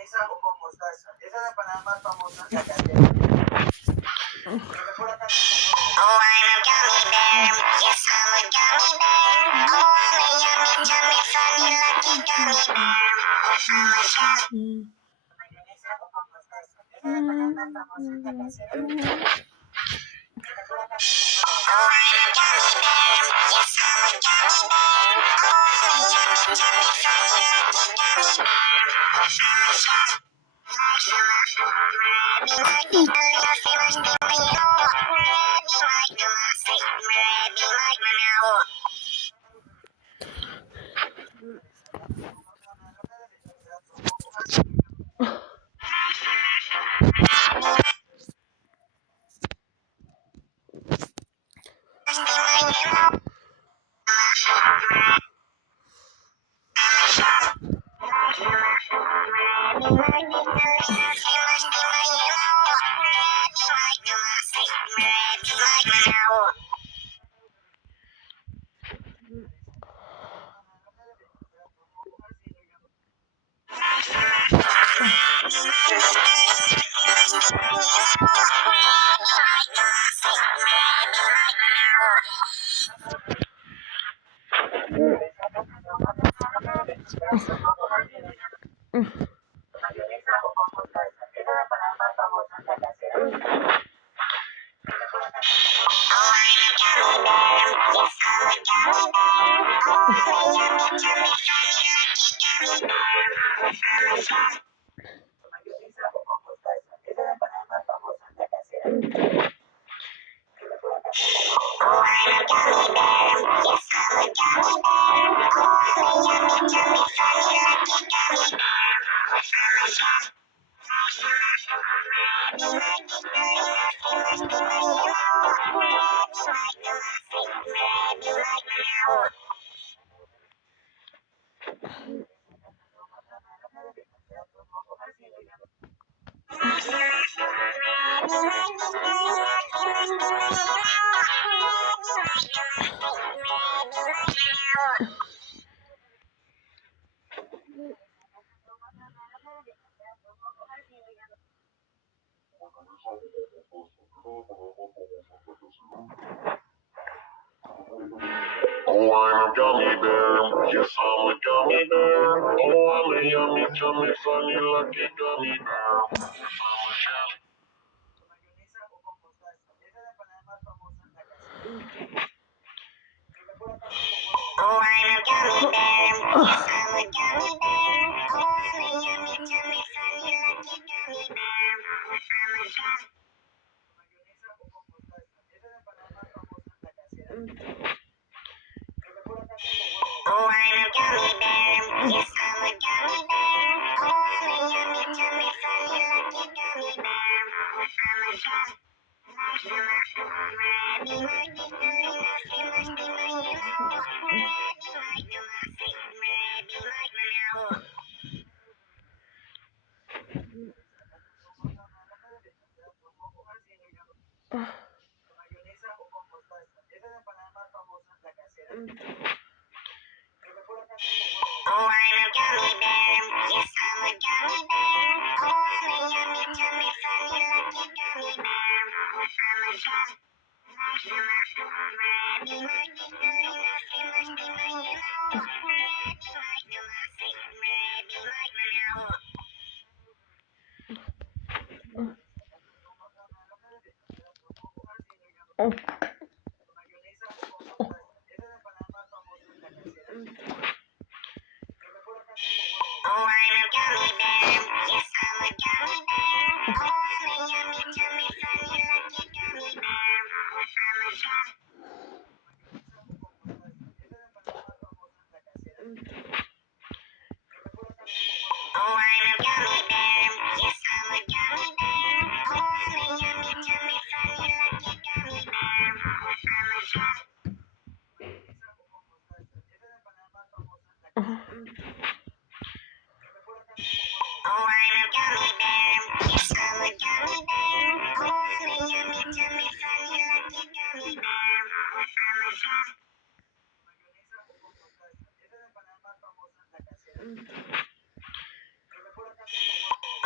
mayonesa o con mostaza. Esa es la empanada más famosa de acá de México. Porque por acá Oh, I'm a gummy bear. Yes, I'm a gummy bear. Oh, I'm a yummy, tummy, funny, lucky gummy bear. I'm a gummy. mayonesa o con mostaza. Esa es la empanada más famosa de acá de México. Oh, I'm a gummy bear. Yes, I'm a gummy bear. Oh, I'm a yummy, tummy, funny, lucky gummy bear. I'm a gummy. Mayonesa o con mostaza. Esa es la empanada más famosa de acá de México. Oh, I'm a gummy bear. Yes, I'm a gummy bear. Oh, I'm a yummy, tummy, funny, lucky gummy bear. I'm a gummy. Mayonesa o con mostaza. Esa es la empanada más famosa de acá de México. Oh, I'm a gummy bear. Yes, I'm a gummy bear. Oh, I'm a yummy, tummy, funny, lucky gummy bear. I'm a gummy. Oh, I'm a gummy bear. Yes, I'm a gummy bear. Oh, I'm a yummy, tummy, funny, lucky gummy bear. Mayonesa o con mostaza. Esa es la empanada más famosa de acá de México. Oh, I'm a gummy bear. Yes, I'm a gummy bear. Oh, I'm a yummy, tummy, funny, lucky gummy bear. I'm a gummy. Mayonesa o con mostaza. Esa es la empanada más famosa de acá de México. Oh, I'm a gummy bear. Yes, I'm a gummy bear. Oh, I'm a yummy, tummy, funny, lucky gummy bear. I'm a gummy. Mayonesa o con mostaza. Esa es la empanada más famosa de acá de México. Oh, I'm a gummy bear. Yes, I'm a gummy bear. Oh, I'm a yummy, tummy, funny, lucky gummy bear. I'm a gummy. Mayonesa o con mostaza. Esa es la empanada más famosa de acá de México. Oh, I'm a gummy bear. Yes, I'm a gummy bear. Oh, I'm a yummy, tummy, funny, lucky gummy bear. I'm a gummy. Oh, I'm a gummy bear. Yes, I'm a gummy bear. Oh, I'm a yummy, tummy, funny, lucky gummy bear. I'm a gummy. Oh, I'm a gummy bear. Yes, I'm a gummy bear. Oh, I'm a yummy, tummy, funny, lucky gummy bear. I'm a gummy.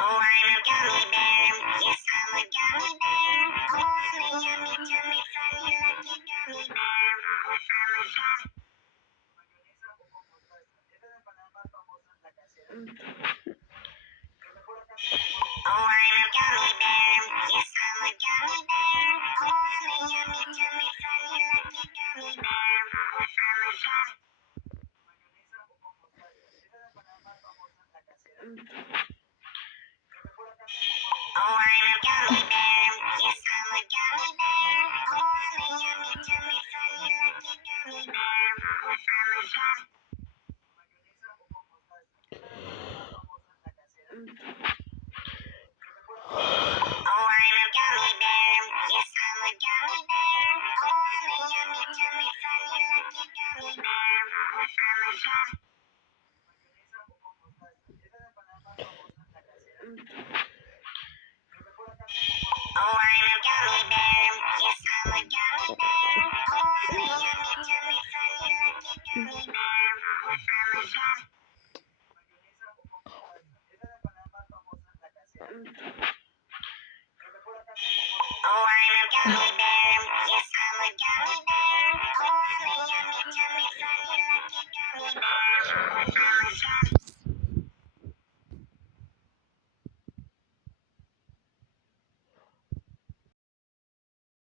Oh, I'm a gummy bear. Yes, I'm a gummy bear. Oh, I'm a yummy, yummy, funny, lucky gummy bear. I'm a gummy. mayonesa o con mostaza. Esa empanada más famosa, la casera. La mejor acá tenemos Oh, I'm a gummy bear. Yes, I'm a gummy bear. Oh, I'm a yummy, yummy, funny, lucky gummy bear. I'm a gummy. mayonesa o con mostaza. Esa empanada más famosa, la casera. La mejor acá tenemos Oh, I'm a gummy bear. Yes, I'm a gummy bear. Oh, I'm a yummy, yummy, funny, lucky gummy bear. I'm a gummy. mayonesa o con mostaza. Esa empanada más famosa, la casera. La mejor acá Oh, I'm a gummy bear. Yes, I'm a gummy bear. Oh, I'm a yummy, yummy, funny, lucky gummy bear. I'm a gummy. mayonesa o con mostaza. Esa empanada más famosa, la casera. La mejor acá tenemos Oh, I'm a gummy bear. Yes, I'm a gummy bear. Oh, I'm a yummy, yummy, funny, lucky gummy bear. I'm a gummy. mayonesa o con mostaza. Esa empanada más famosa, la casera. La mejor acá tenemos Oh, I'm a gummy bear. Yes, I'm a gummy bear. Oh, I'm a yummy, yummy, funny, lucky gummy bear. I'm